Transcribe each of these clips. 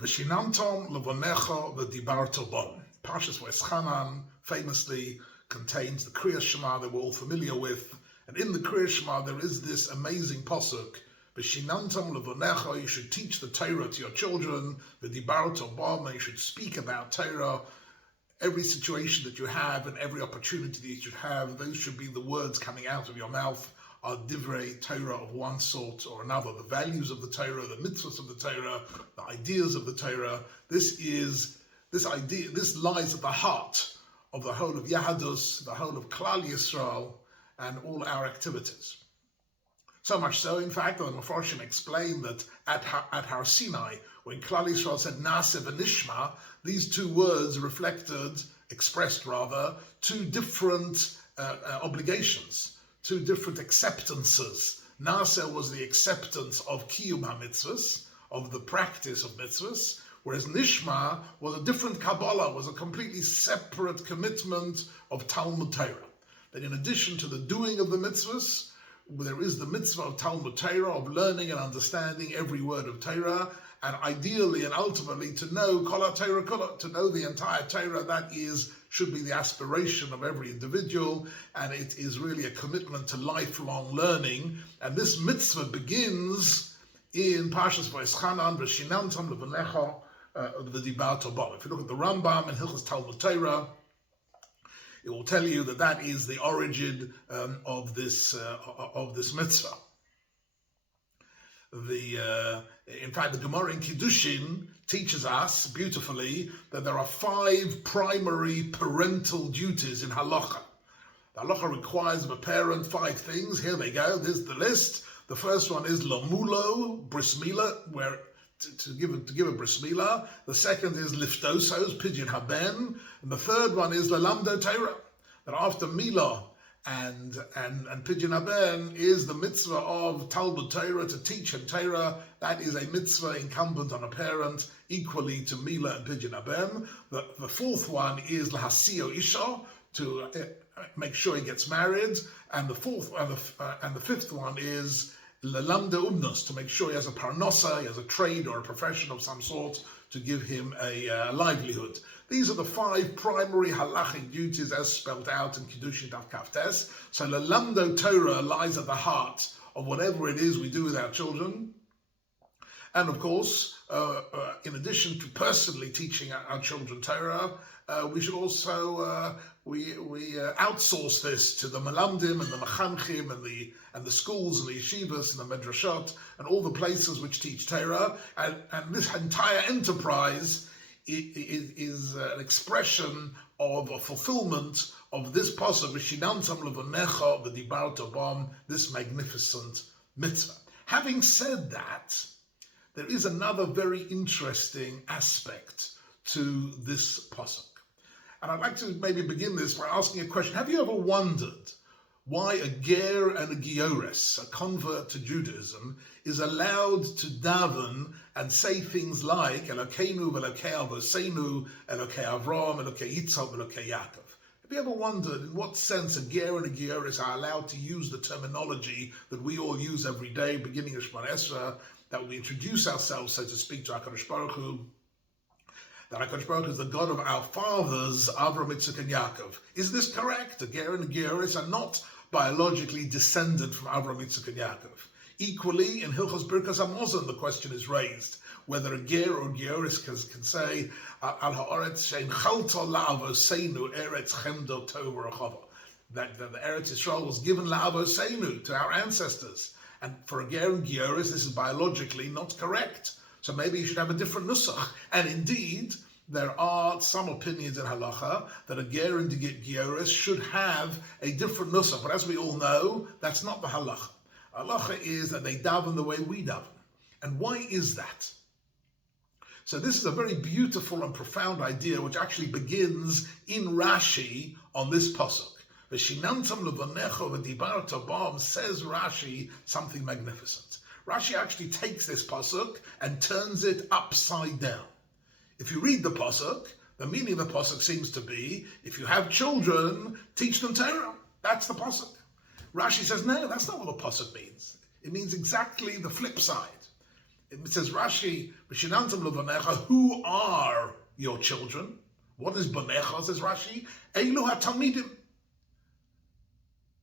V'shinantom levonecha v'dibarto bon. Parshas V'eschanan famously contains the Kriya Shema that we're all familiar with, and in the Kriya Shema there is this amazing pasuk. V'shinantom levonecha, you should teach the Torah to your children. V'dibarto bon, you should speak about Torah. Every situation that you have and every opportunity that you have, those should be the words coming out of your mouth, are divrei Torah of one sort or another. The values of the Torah, the mitzvahs of the Torah, the ideas of the Torah. This lies at the heart of the whole of Yahadus, the whole of Klal Yisrael, and all our activities. So much so, in fact, that the Mefarshim explained that at Har Sinai, when Klal Yisrael said Na'aseh v'nishma, these two words expressed two different obligations, two different acceptances. Na'aseh was the acceptance of Kiyum HaMitzvahs, of the practice of mitzvahs, whereas Nishma was a different Kabbalah, was a completely separate commitment of Talmud Torah. That in addition to the doing of the mitzvahs, there is the mitzvah of Talmud Torah, of learning and understanding every word of Torah, and ideally and ultimately to know Kol HaTorah Kula, to know the entire Torah. That should be the aspiration of every individual, and it is really a commitment to lifelong learning. And this mitzvah begins in Parshas V'eschanan, V'shinantam levonecha v'dibarto bon. If you look at the Rambam in Hilchos Talmud Torah, it will tell you that is the origin of this mitzvah. In fact, the Gemara in Kiddushin teaches us beautifully that there are 5 primary parental duties in halacha. The halacha requires of a parent 5 things. Here they go. This is the list. The first one is lamulo, bris milah, where to give a bris milah. The second is liftosos, pidyon haben, and the third one is lalamdo Torah. That after milah and pidyon haben is the mitzvah of Talmud Torah, to teach him Torah. That is a mitzvah incumbent on a parent, equally to milah and pidyon haben. The fourth one is lahasio isha, to make sure he gets married, and the fifth one is lalamda umnus, to make sure he has a parnosa, he has a trade or a profession of some sort, to give him a livelihood. These are the 5 primary halachic duties as spelled out in Kiddushin Daf Kaftes. So lalamdo Torah lies at the heart of whatever it is we do with our children. And of course, in addition to personally teaching our children Torah, we should also we outsource this to the Malamdim and the Machanchim and the schools and the yeshivas and the Medrashot and all the places which teach Torah. And this entire enterprise is an expression of a fulfillment of this pasuk, V'shinantam levonecha v'dibarto bon, this magnificent mitzvah. Having said that, there is another very interesting aspect to this pasuk. And I'd like to maybe begin this by asking a question. Have you ever wondered why a ger and a giores, a convert to Judaism, is allowed to daven and say things like Elokeinu v'Elokei Avoseinu, Elokei Avram, Elokei Yitzchak, Elokei Yaakov? Have you ever wondered in what sense a ger and a giores are allowed to use the terminology that we all use every day, beginning of Shemona Esrei, that we introduce ourselves, so to speak, to HaKadosh Baruch Hu, that HaKadosh Baruch Hu is the God of our fathers, Avraham, Yitzchak, and Yaakov? Is this correct? The ger and the giores are not biologically descended from Avraham, Yitzchak, and Yaakov. Equally, in Hilchos Birkas Hamazon, the question is raised whether a ger or giores can say Al ha'aretz shein chalta la'avoseinu eretz chemdo tov v'rachava, that the Eretz Yisrael was given la'avoseinu, to our ancestors. And for a ger and giores, this is biologically not correct. So maybe you should have a different nusach. And indeed, there are some opinions in halacha that a ger and giores should have a different nusach. But as we all know, that's not the halacha. Halacha is that they daven the way we daven. And why is that? So this is a very beautiful and profound idea which actually begins in Rashi on this pasuk. V'shinantam levonecha v'dibarto bon, says Rashi something magnificent. Rashi actually takes this pasuk and turns it upside down. If you read the pasuk, the meaning of the pasuk seems to be, if you have children, teach them Torah. That's the pasuk. Rashi says, no, that's not what the pasuk means. It means exactly the flip side. It says Rashi, who are your children? What is bonecha, says Rashi? Eilu ha-talmidim.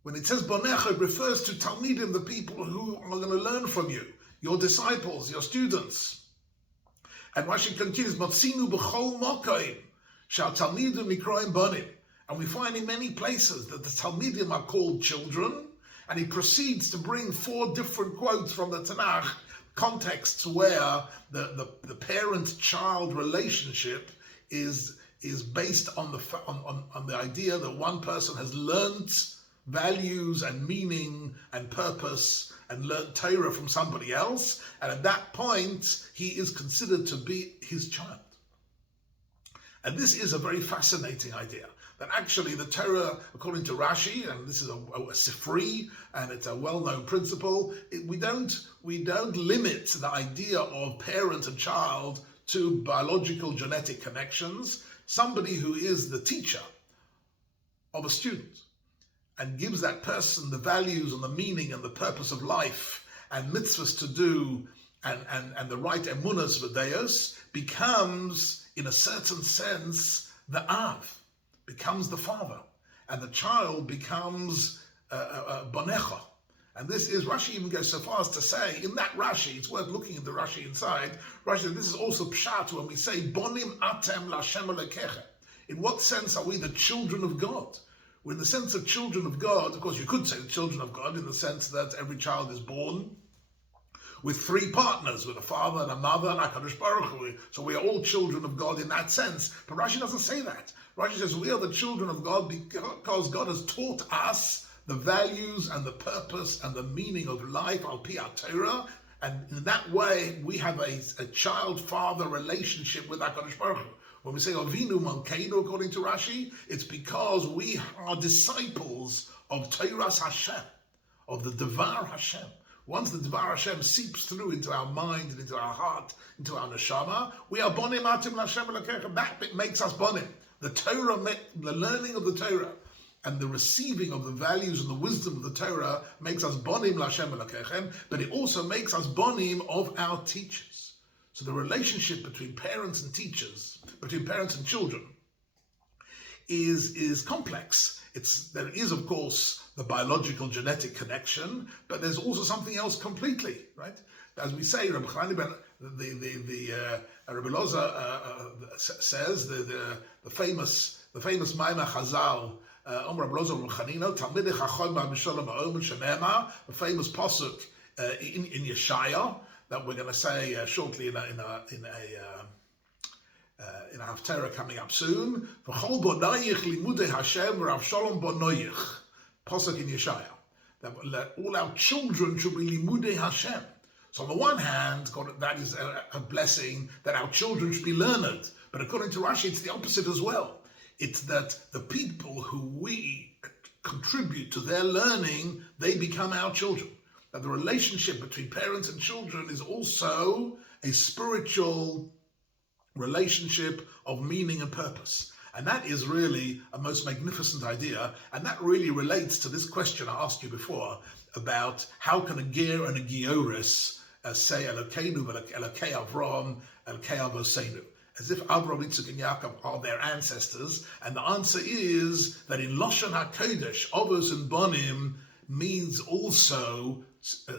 When it says bonecha, it refers to talmidim, the people who are going to learn from you, your disciples, your students. And Rashi continues, Motzinu b'chol mokoim, shal talmidim nikroim bonim. And we find in many places that the talmidim are called children, and he proceeds to bring 4 different quotes from the Tanakh, contexts where the parent-child relationship is based on the idea that one person has learnt values and meaning and purpose and learnt Torah from somebody else, and at that point he is considered to be his child. And this is a very fascinating idea, that actually the Torah, according to Rashi, and this is a Sifri, and it's a well-known principle, we don't limit the idea of parent and child to biological genetic connections. Somebody who is the teacher of a student and gives that person the values and the meaning and the purpose of life and mitzvahs to do and the right emunas v'deos, becomes, in a certain sense, the Av, becomes the father, and the child becomes bonecha. And this is, Rashi even goes so far as to say, in that Rashi, it's worth looking at the Rashi inside, Rashi says this is also pshat when we say, bonim atem l'Hashem Elokecha. In what sense are we the children of God? Well, in the sense of children of God, of course you could say the children of God in the sense that every child is born with 3 partners, with a father and a mother and HaKadosh Baruch Hu. So we are all children of God in that sense. But Rashi doesn't say that. Rashi says we are the children of God because God has taught us the values and the purpose and the meaning of life, al pi Torah, and in that way we have a child-father relationship with HaKadosh Baruch Hu. When we say Avinu Malkeinu, according to Rashi, it's because we are disciples of Torah's Hashem, of the Devar Hashem. Once the Devar Hashem seeps through into our mind and into our heart, into our neshama, we are bonim atim l'Hashem Elokecha. That makes us bonim. The Torah, the learning of the Torah, and the receiving of the values and the wisdom of the Torah makes us bonim l'Hashem Elokechem, but it also makes us bonim of our teachers. So the relationship between parents and teachers, between parents and children, is complex. There is, of course, the biological genetic connection, but there's also something else completely, right? As we say, Rabbi Chani ben Rabbi Loza says the famous Maimah Chazal, the famous pasuk in Yeshaya that we're going to say shortly in a Haftarah coming up soon. Pasuk in Yeshaya, that all our children should be limudei Hashem. So on the one hand, that is a blessing that our children should be learned. But according to Rashi, it's the opposite as well. It's that the people who we contribute to their learning, they become our children. That the relationship between parents and children is also a spiritual relationship of meaning and purpose. And that is really a most magnificent idea. And that really relates to this question I asked you before about how can a ger and a gioris say Elokeinu, Elokei Avraham, Elokei Avosenu, as if Avraham, Yitzchak, and Yaakov are their ancestors. And the answer is that in Lashon HaKodesh, Avos and Bonim means also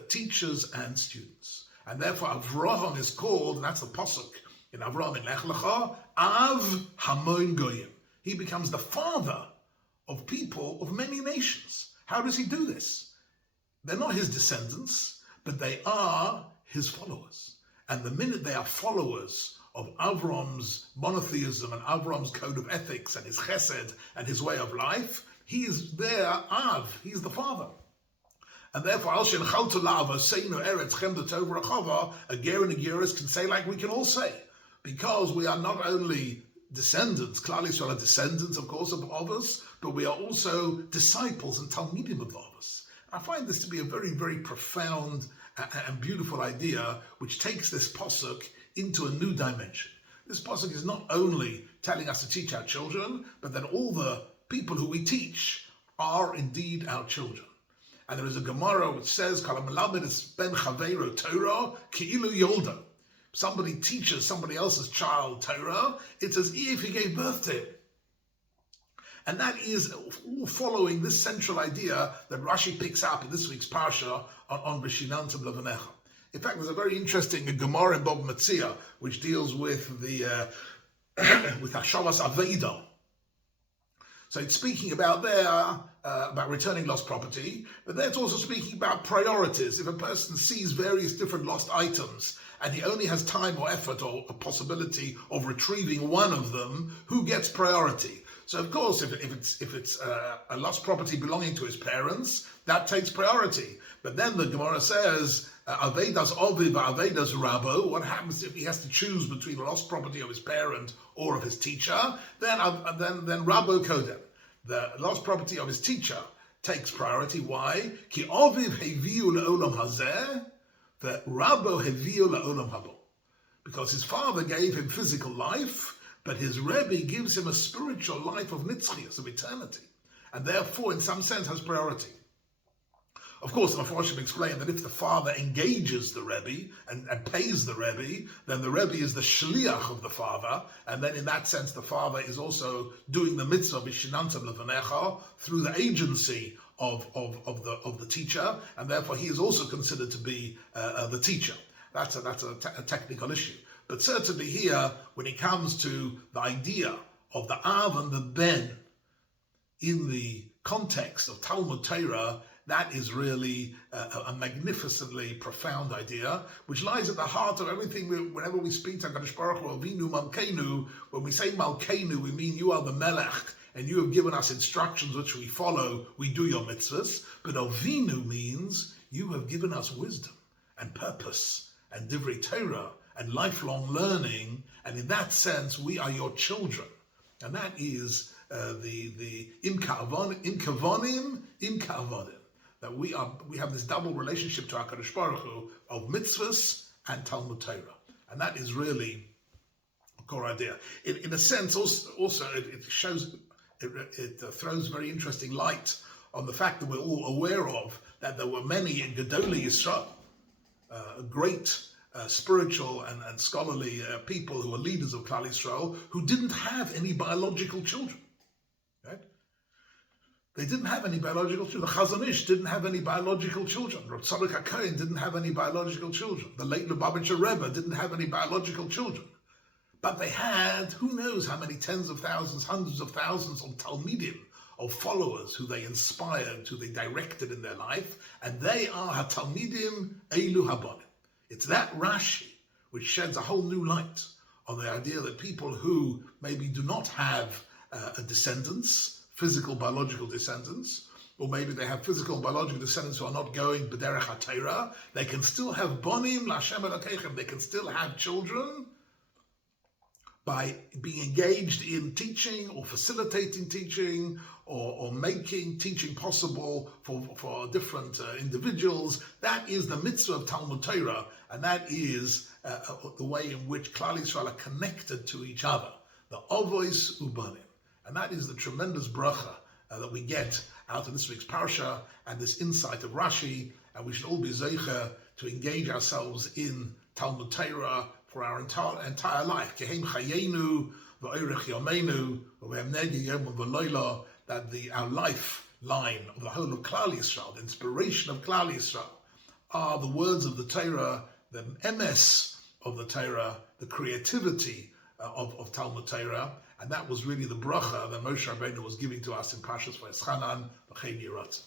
teachers and students. And therefore Avraham is called, and that's the pasuk in Avraham in Lech Lecha, Av Hamon Goyim. He becomes the father of people of many nations. How does he do this? They're not his descendants, but they are his followers. And the minute they are followers of Avram's monotheism and Avram's code of ethics and his chesed and his way of life, he is their Av, he's the father. And therefore, Al Shen Chaltu La'ava Seinu Eretz Chem Tov Rachava, a ger and a geras can say like we can all say, because we are not only descendants, Klal Yisrael are descendants, of course, of us, but we are also disciples and Talmidim of us. I find this to be a very, very profound and beautiful idea, which takes this pasuk into a new dimension. This pasuk is not only telling us to teach our children, but that all the people who we teach are indeed our children. And there is a Gemara which says, "Kol hamelamed es ben chaveiro Torah ki'ilu yoldo." somebody teaches somebody else's child Torah, it's as if he gave birth to it. And that is all following this central idea that Rashi picks up in this week's Parsha on V'shinantam Levanecha. In fact, there's a very interesting Gemara in Bava Metzia which deals with the with Hashavas Aveidah. So it's speaking about about returning lost property, but then it's also speaking about priorities. If a person sees various different lost items and he only has time or effort or a possibility of retrieving one of them, who gets priority? So of course, if it's a lost property belonging to his parents, that takes priority. But then the Gemara says, Avedas Ovid, Avedas Rabo. What happens if he has to choose between a lost property of his parent or of his teacher? Then Rabo Kodem, the lost property of his teacher, takes priority. Why? Ki Ovid Heviu leOlam Hazeh, the Rabo Heviu leOlam Habo. Because his father gave him physical life, but his Rebbe gives him a spiritual life of nitzchias, of eternity, and therefore, in some sense, has priority. Of course, the Mephoshim explained that if the father engages the Rebbe and pays the Rebbe, then the Rebbe is the shliach of the father, and then in that sense, the father is also doing the mitzvah b'shinantam levanecha through the agency of the teacher, and therefore he is also considered to be the teacher. That's a technical issue. But certainly here, when it comes to the idea of the Av and the Ben in the context of Talmud Torah, that is really a magnificently profound idea, which lies at the heart of everything. Whenever we speak to HaKadosh Baruch Hu, Avinu Malkeinu, when we say Malkeinu, we mean you are the Melech, and you have given us instructions which we follow, we do your mitzvahs. But Avinu means you have given us wisdom and purpose and Divrei Torah and lifelong learning, and in that sense, we are your children. And that is the im kavonim, im kavodim. That we have this double relationship to HaKadosh Baruch Hu of mitzvahs and Talmud Torah. And that is really a core idea. In a sense, also it shows, it throws very interesting light on the fact that we're all aware of, that there were many in Gedolei Yisrael, great spiritual and scholarly people who were leaders of Klal Yisrael, who didn't have any biological children. Right? They didn't have any biological children. The Chazon Ish didn't have any biological children. Rav Tzadok HaKohen didn't have any biological children. The late Lubavitcher Rebbe didn't have any biological children. But they had, who knows how many tens of thousands, hundreds of thousands of Talmidim, of followers who they inspired, who they directed in their life, and they are HaTalmidim Eilu Habonim. It's that Rashi which sheds a whole new light on the idea that people who maybe do not have descendants, physical, biological descendants, or maybe they have physical and biological descendants who are not going b'derech HaTorah, they can still have bonim l'Hashem Elokeichem, they can still have children by being engaged in teaching or facilitating teaching or making teaching possible for different individuals. That is the mitzvah of Talmud Torah, and that is the way in which Klal Yisrael are connected to each other, the Ovois Ubanim. And that is the tremendous bracha that we get out of this week's Parsha and this insight of Rashi, and we should all be zeicher to engage ourselves in Talmud Torah for our entire life. Kehem chayenu v'oirech yomeinu v'hem negi yom v'loila, that our lifeline of the whole of Klal Yisrael, the inspiration of Klal Yisrael, are the words of the Torah, the emes of the Torah, the creativity of Talmud Torah, and that was really the bracha that Moshe Rabbeinu was giving to us in Parshas Vayeschanan, V'chein Yirat.